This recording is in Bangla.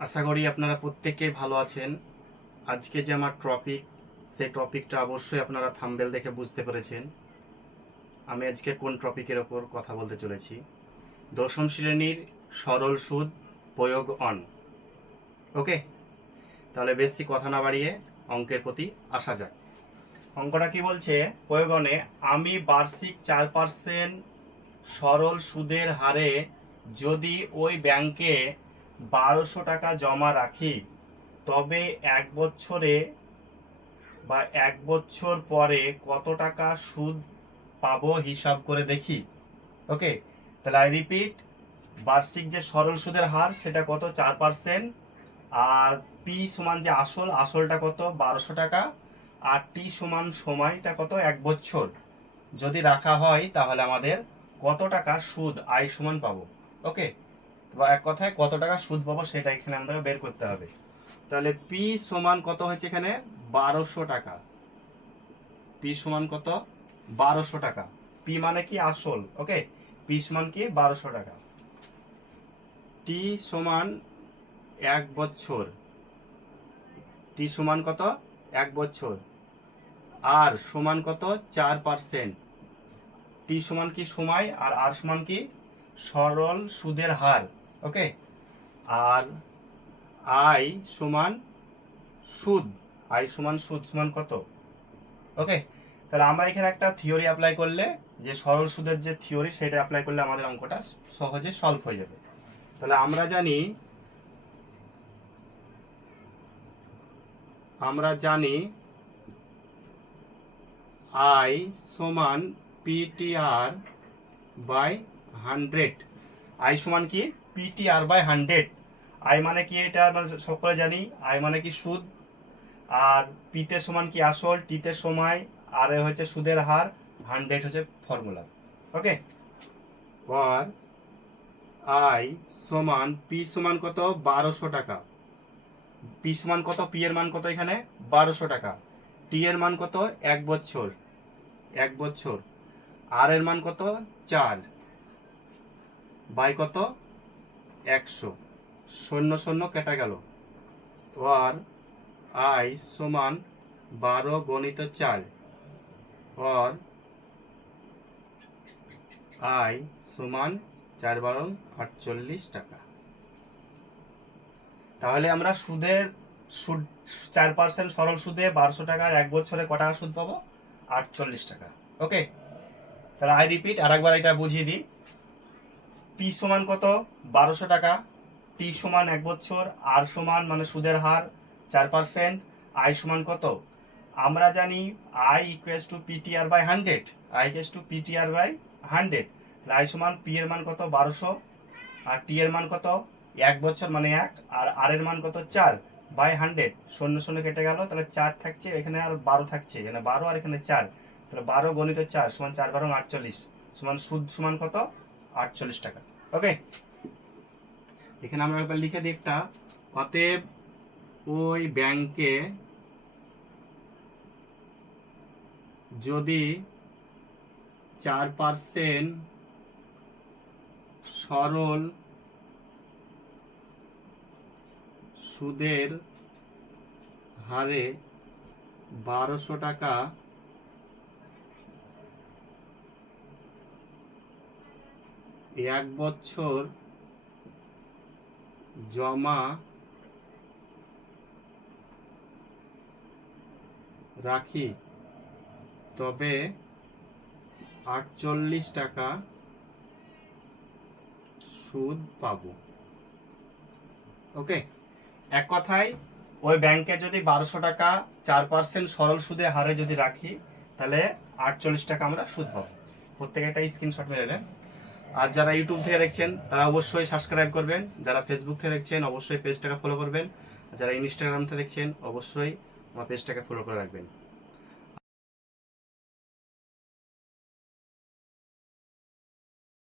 আশা করি আপনারা প্রত্যেকে ভালো আছেন। আজকে যে আমার টপিক সেই টপিকটা অবশ্যই আপনারা থাম্বেল দেখে বুঝতে পেরেছেন। আমি আজকে কোন টপিকের ওপর কথা বলতে চলেছি? দশম শ্রেণির সরল সুদ প্রয়োগ অন ওকে তাহলে বেশি কথা না বাড়িয়ে অঙ্কের প্রতি আসা যাক। অঙ্কটা কি বলছে? প্রয়োগনে আমি বার্ষিক চার পার্সেন্ট সরল সুদের হারে যদি ওই ব্যাংকে বারোশো টাকা জমা রাখি, তবে এক বছরে বা এক বছর পরে কত টাকা সুদ পাবো হিসাব করে দেখি। ওকে তাহলে আই রিপিট বার্ষিক যে সরল সুদের হার, সেটা কত? চার পার্সেন্ট আর পি সমান যে আসল, আসলটা কত? বারোশো টাকা। আর টি সমান সময়টা কত? এক বছর। যদি রাখা হয়, তাহলে আমাদের কত টাকা সুদ আয় সমান পাবো? ওকে বা এক কথায় কত টাকা সুদ পাবো সেটা এখানে আমাদের বের করতে হবে। তাহলে পি সমান কত হচ্ছে এখানে? বারোশো টাকা। পি সমান কত? বারোশো টাকা। পি মানে কি আসল? ওকে পি সমান কি? বারোশো টাকা। টি সমান এক বছর। টি সমান কত? এক বছর। আর সমান কত? চার পার্সেন্ট টি সমান কি সময়? আর আর সমান কি? সরল সুদের হার। ওকে? আর আই সমান সুদ। আই সমান সুদ সমান কত? ওকে? তাহলে আমরা এখানে একটা থিওরি অ্যাপ্লাই করলে, যে সরল সুদের যে থিওরি সেটা অ্যাপ্লাই করলে আমাদের অঙ্কটা সহজে সলভ হয়ে যাবে। তাহলে আমরা জানি আমরা জানি আই সমান পিটিআর বাই হান্ড্রেড আই সমান কি? পিটিআর বাই হান্ড্রেড আই মানে কি এটা? আমরা সকলে জানি। আই মানে কি সুদ। আর পিতে সমান কি আসল? টিতে সময়। আর এ হচ্ছে সুদের হার। হান্ড্রেড হচ্ছে ফর্মুলা ওকে আর আই সমান পি সমান কত? বারোশো টাকা। পি সমান কত? পি এর মান কত এখানে? বারোশো টাকা। টি এর মান কত? এক বছর এক বছর আর এর মান কত? চার। বাই কত? একশো। শূন্য শূন্য কেটে গেল। আর আই সমান বারো গণিত চার। আর আই সমান চার বারো আটচল্লিশ টাকা। তাহলে আমরা সুদের সুদ চার পার্সেন্ট সরল সুদে বারোশো টাকার এক বছরে ক টাকা সুদ পাবো? আটচল্লিশ টাকা। ওকে? তাহলে আই রিপিট আর একবার এটা বুঝিয়ে দিই। পি সমান কত? বারোশো টাকা। টি সমান এক বছর আর সমান মানে সুদের হার, চার পার্সেন্ট আই সমান কত? আমরা জানি I equals to PTR by hundred I equals to PTR by hundred I সমান পি এর মান কত? বারোশো। আর টি এর মান কত? এক বছর মানে এক। আর আর এর মান কত? চার বাই হান্ড্রেড শূন্য শূন্য কেটে গেল, তাহলে চার থাকছে, এখানে আর বারো থাকছে। এখানে বারো আর এখানে চার। তাহলে বারো গণিত চার, সমান চার বারো, আটচল্লিশ। সমান সুদ সমান কত? আটচল্লিশ টাকা। ওকে এখানে আমরা একবার লিখে দিই একটা। অতএব ওই ব্যাংকে যদি চার পার্সেন্ট সরল সুদের হারে বারোশো টাকা এক বছর জমা রাখি, তবে আটচল্লিশ টাকা সুদ পাবো। ওকে এক কথায়, ওই ব্যাংকে যদি বারোশো টাকা চার পার্সেন্ট সরল সুদে হারে যদি রাখি, তাহলে আটচল্লিশ টাকা আমরা সুদ পাবো। প্রত্যেকে একটা স্ক্রিনশট মেরে নেন। আর যারা ইউটিউব থেকে দেখছেন, তারা অবশ্যই সাবস্ক্রাইব করবেন। যারা ফেসবুক থেকে দেখছেন, অবশ্যই পেজটাকে ফলো করবেন। যারা ইনস্টাগ্রাম থেকে দেখছেন, অবশ্যই আমার পেজটাকে ফলো করে রাখবেন।